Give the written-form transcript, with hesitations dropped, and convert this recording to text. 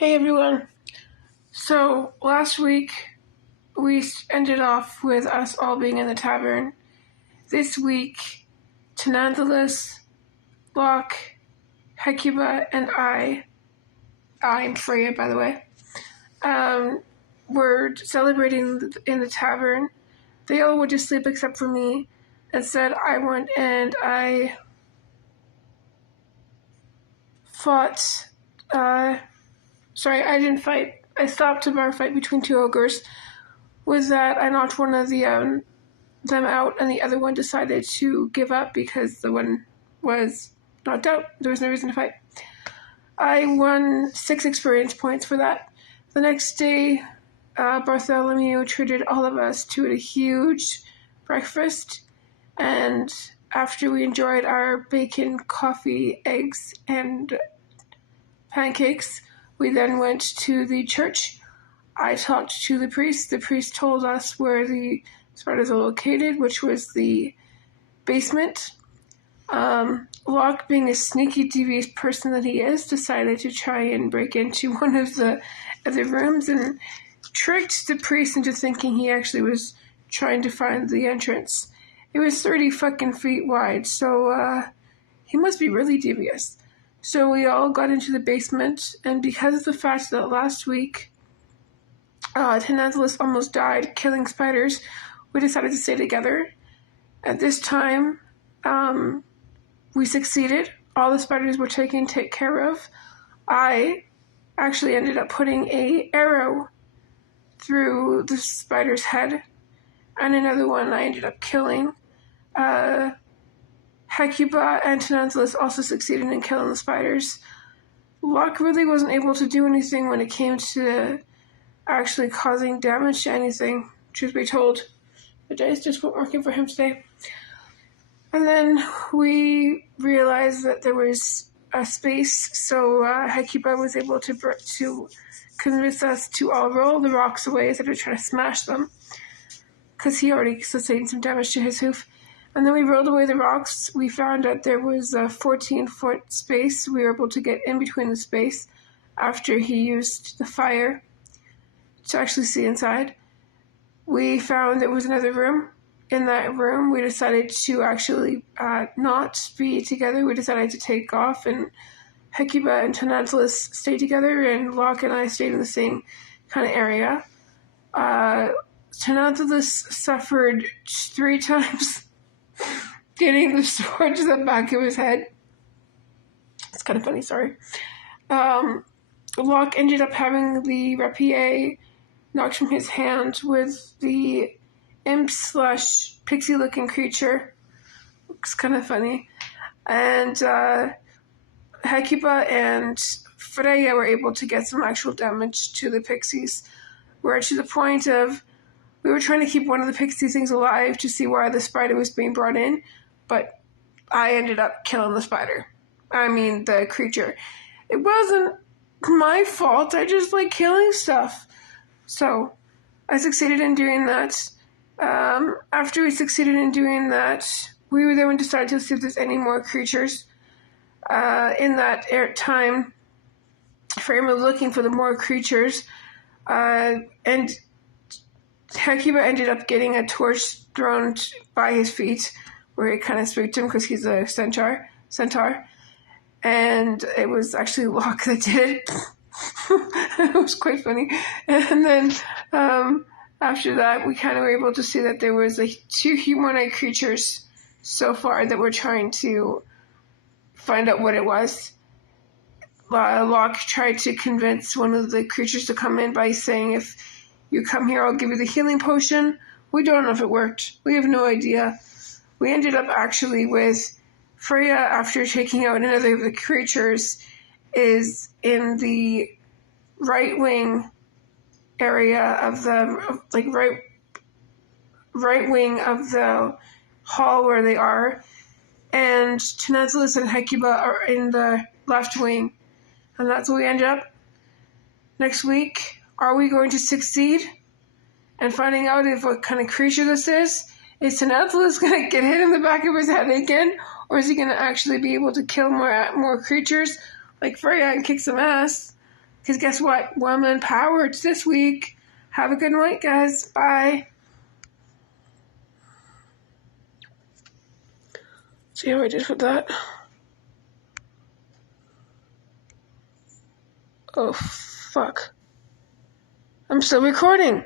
Hey everyone. So last week we ended off with us all being in the tavern. This week, Tananthalus, Locke, Hecuba, and I'm Freya by the way, were celebrating in the tavern. They all went to sleep except for me. Instead, I went and I fought, I didn't fight. I stopped a bar fight between two ogres. With that, I knocked one of them out, and the other one decided to give up because the one was knocked out. There was no reason to fight. I won 6 experience points for that. The next day, Bartholomew treated all of us to a huge breakfast, and after we enjoyed our bacon, coffee, eggs, and pancakes, we then went to the church. I talked to the priest. The priest told us where the spiders are located, which was the basement. Locke, being a sneaky, devious person that he is, decided to try and break into one of the other rooms and tricked the priest into thinking he actually was trying to find the entrance. It was 30 fucking feet wide, so he must be really devious. So we all got into the basement, and because of the fact that last week Tananthalus almost died killing spiders, we decided to stay together. At this time, we succeeded. All the spiders were taken care of. I actually ended up putting an arrow through the spider's head, and another one I ended up killing. Hecuba and Tananthalus also succeeded in killing the spiders. Locke really wasn't able to do anything when it came to actually causing damage to anything, truth be told. The dice just weren't working for him today. And then we realized that there was a space, so Hecuba was able to convince us to all roll the rocks away instead of trying to smash them, because he already sustained some damage to his hoof. And then we rolled away the rocks. We found that there was a 14-foot space. We were able to get in between the space after he used the fire to actually see inside. We found there was another room. In that room, we decided to actually not be together. We decided to take off, and Hecuba and Tananthalus stayed together, and Locke and I stayed in the same kind of area. Tananthalus suffered 3 times getting the sword to the back of his head. It's kind of funny, sorry. Locke ended up having the rapier knocked from his hand with the imp/pixie-looking creature. Looks kind of funny. And Hecuba and Freya were able to get some actual damage to the pixies. We're to the point of, we were trying to keep one of the pixie things alive to see why the spider was being brought in, but I ended up killing the creature. It wasn't my fault, I just like killing stuff. So I succeeded in doing that. After we succeeded in doing that, we were then decided to see if there's any more creatures. In that time frame of looking for the more creatures, and Hecuba ended up getting a torch thrown by his feet, where it kind of spooked him because he's a centaur. And it was actually Locke that did it. It was quite funny. And then after that, we kind of were able to see that there was 2 humanoid creatures so far that were trying to find out what it was. Locke tried to convince one of the creatures to come in by saying, if you come here, I'll give you the healing potion. We don't know if it worked. We have no idea. We ended up actually with Freya, after taking out another of the creatures, is in the right wing area of the, right wing of the hall where they are, and Tananthalus and Hecuba are in the left wing. And that's where we end up. Next week, are we going to succeed? And finding out if what kind of creature this is Tananthalus going to get hit in the back of his head again? Or is he going to actually be able to kill more creatures like Freya and kick some ass? Because guess what? Woman power, it's this week. Have a good night, guys. Bye. See how I did with that? Oh, fuck. I'm still recording.